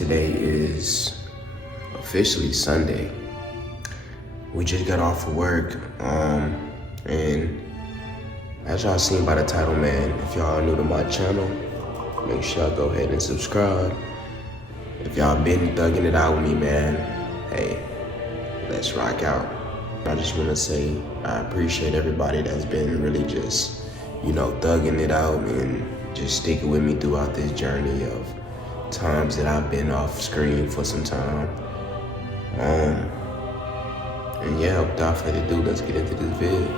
Today is officially Sunday. We just got off of work, and as y'all seen by the title, man, if y'all are new to my channel, make sure y'all go ahead and subscribe. If y'all been thugging it out with me, man, hey, let's rock out. I just want to say I appreciate everybody that's been really just, thugging it out and just sticking with me throughout this journey of times that I've been off screen for some time. And yeah, without further ado, let's get into this vid.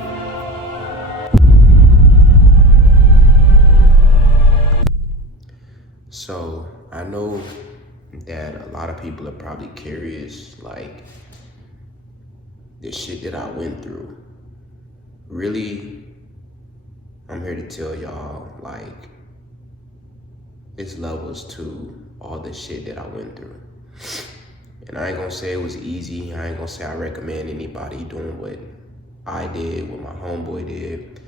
So I know that a lot of people are probably curious, like, the shit that I went through. Really, I'm here to tell y'all, like, it's levels to all the shit that I went through. And I ain't gonna say it was easy. I ain't gonna say I recommend anybody doing what I did, what my homeboy did.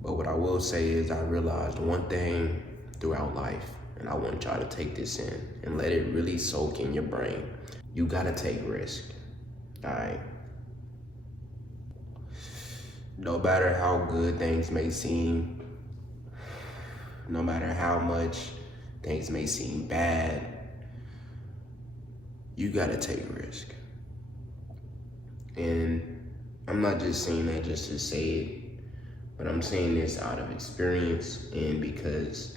But what I will say is I realized one thing throughout life, and I want y'all to take this in and let it really soak in your brain. You gotta take risk, all right? No matter how good things may seem, no matter how much things may seem bad, you gotta take risk. And I'm not just saying that just to say it, but I'm saying this out of experience and because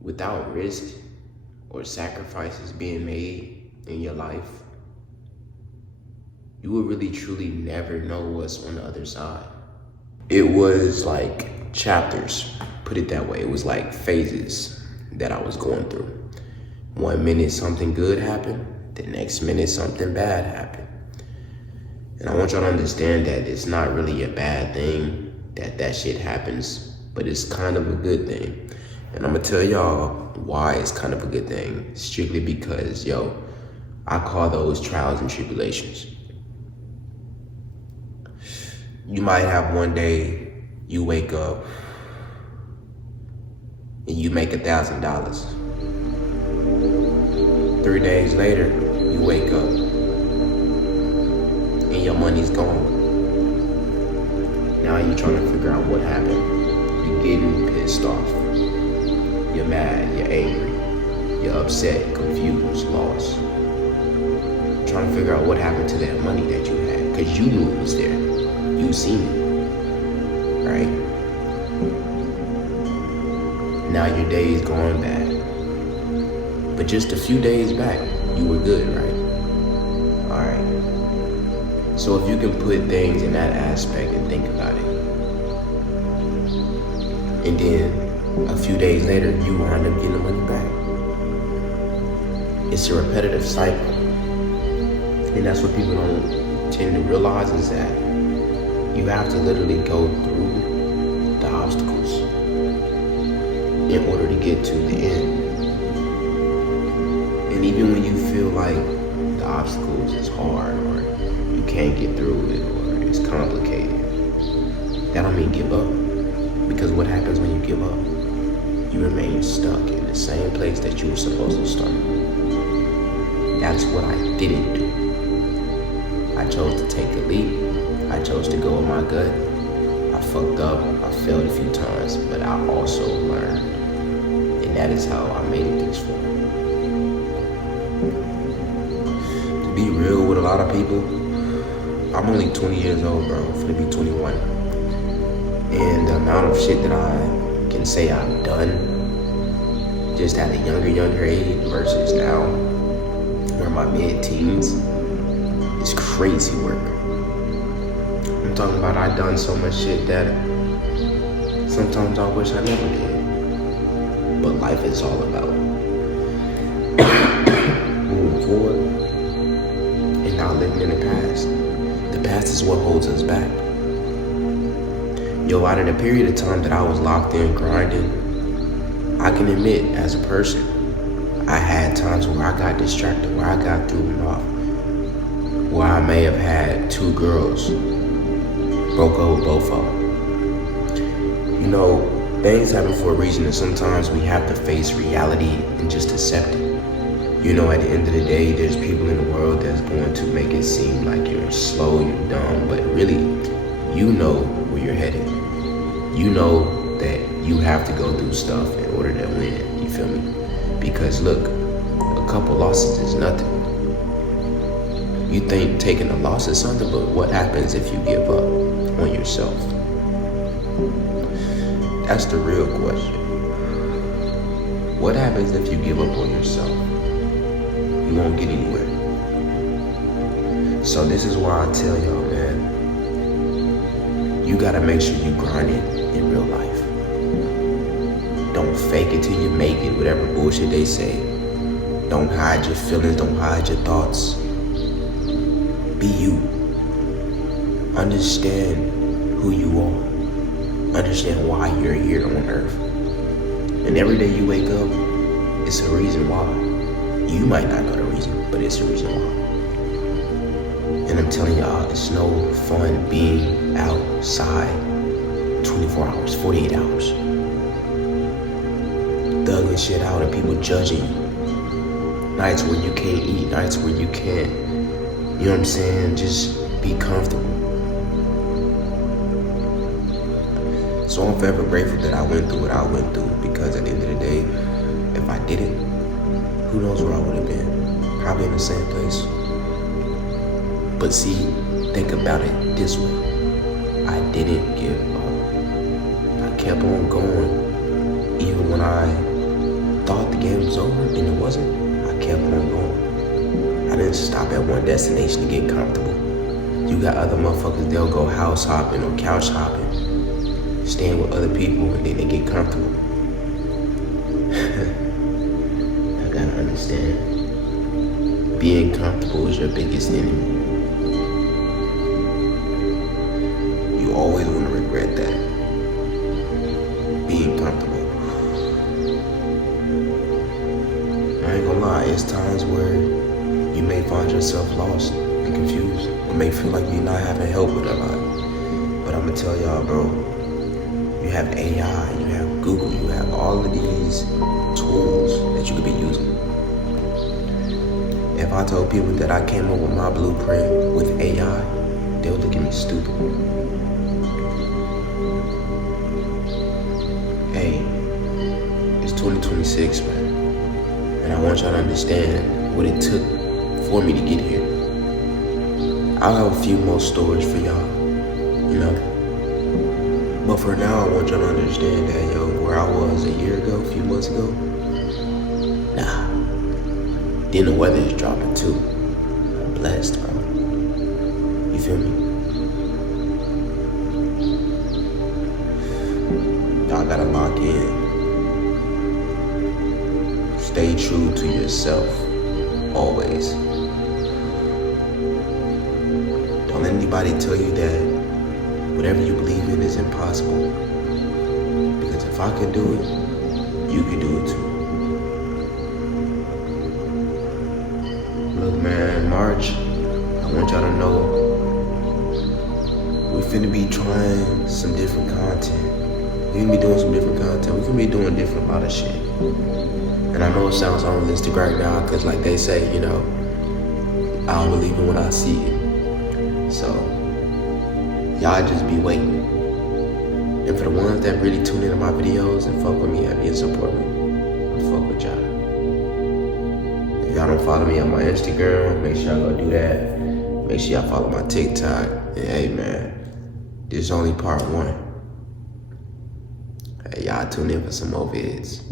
without risk or sacrifices being made in your life, you will really truly never know what's on the other side. It was like chapters, put it that way. It was like phases that I was going through. 1 minute something good happened, the next minute something bad happened. And I want y'all to understand that it's not really a bad thing that shit happens, but it's kind of a good thing. And I'm gonna tell y'all why it's kind of a good thing, strictly because, I call those trials and tribulations. You might have one day you wake up and you make $1,000. 3 days later, you wake up and your money's gone. Now you're trying to figure out what happened. You're getting pissed off. You're mad, you're angry, you're upset, confused, lost. Trying to figure out what happened to that money that you had, because you knew it was there. You seen it, right? Now your day is going bad. But just a few days back, you were good, right? All right. So if you can put things in that aspect and think about it, and then a few days later, you wind up getting the money back. It's a repetitive cycle. And that's what people don't tend to realize is that you have to literally go through the obstacles in order to get to the end. And even when you feel like the obstacles is hard or you can't get through it or it's complicated, that don't mean give up. Because what happens when you give up? You remain stuck in the same place that you were supposed to start. That's what I didn't do. I chose to take the leap. I chose to go with my gut. I fucked up. I failed a few times, but I also learned. And that is how I made it this far. To be real with a lot of people, I'm only 20 years old, bro. I'm finna be 21. And the amount of shit that I can say I've done just at a younger age versus now, or my mid-teens, is crazy work. I'm talking about I've done so much shit that sometimes I wish I never did. But life is all about moving forward and not living in the past. The past is what holds us back. Out of the period of time that I was locked in grinding, I can admit as a person, I had times where I got distracted, where I got thrown off, where I may have had 2 girls, broke up with both of them. Things happen for a reason, and sometimes we have to face reality and just accept it. You know, at the end of the day, there's people in the world that's going to make it seem like you're slow, you're dumb, but really, you know where you're headed. You know that you have to go through stuff in order to win, you feel me? Because look, a couple losses is nothing. You think taking a loss is something, but what happens if you give up on yourself? That's the real question. What happens if you give up on yourself? You won't get anywhere. So this is why I tell y'all, man, you gotta make sure you grind it in real life. Don't fake it till you make it, whatever bullshit they say. Don't hide your feelings, don't hide your thoughts. Be you. Understand who you are. Understand why you're here on earth. And every day you wake up, it's a reason why. You might not know the reason, but it's a reason why. And I'm telling y'all, it's no fun being outside 24 hours, 48 hours. Thugging shit out and people judging you. Nights where you can't eat, nights where you can't, you know what I'm saying, just be comfortable. So I'm forever grateful that I went through what I went through, because at the end of the day, if I didn't, who knows where I would have been? Probably in the same place. But see, think about it this way. I didn't give up. I kept on going. Even when I thought the game was over and it wasn't, I kept on going. I didn't stop at one destination to get comfortable. You got other motherfuckers, they'll go house hopping or couch hopping, staying with other people, and then they get comfortable. I gotta understand. Being comfortable is your biggest enemy. You always want to regret that. Being comfortable. I ain't gonna lie, it's times where you may find yourself lost and confused, or may feel like you're not having help with a lot. But I'm gonna tell y'all, bro, you have AI, you have Google, you have all of these tools that you could be using. If I told people that I came up with my blueprint with AI, they would look at me stupid. Hey, it's 2026, man. And I want y'all to understand what it took for me to get here. I'll have a few more stories for y'all, you know? But for now, I want y'all to understand that, yo, where I was a year ago, a few months ago, nah. Then the weather is dropping too. I'm blessed, bro. You feel me? Y'all gotta lock in. Stay true to yourself, always. Don't let anybody tell you that whatever you believe in is impossible. Because if I can do it, you can do it too. Look, man, March, I want y'all to know we finna be trying some different content. We finna be doing some different content. We finna be doing different lot of shit. And I know it sounds unrealistic right now, because like they say, you know, I don't believe it when I see it. So, y'all just be waiting. And for the ones that really tune into my videos and fuck with me and support me, I fuck with y'all. If y'all don't follow me on my Instagram, make sure y'all go do that. Make sure y'all follow my TikTok. And hey, man, this is only part 1. Hey, y'all tune in for some more vids.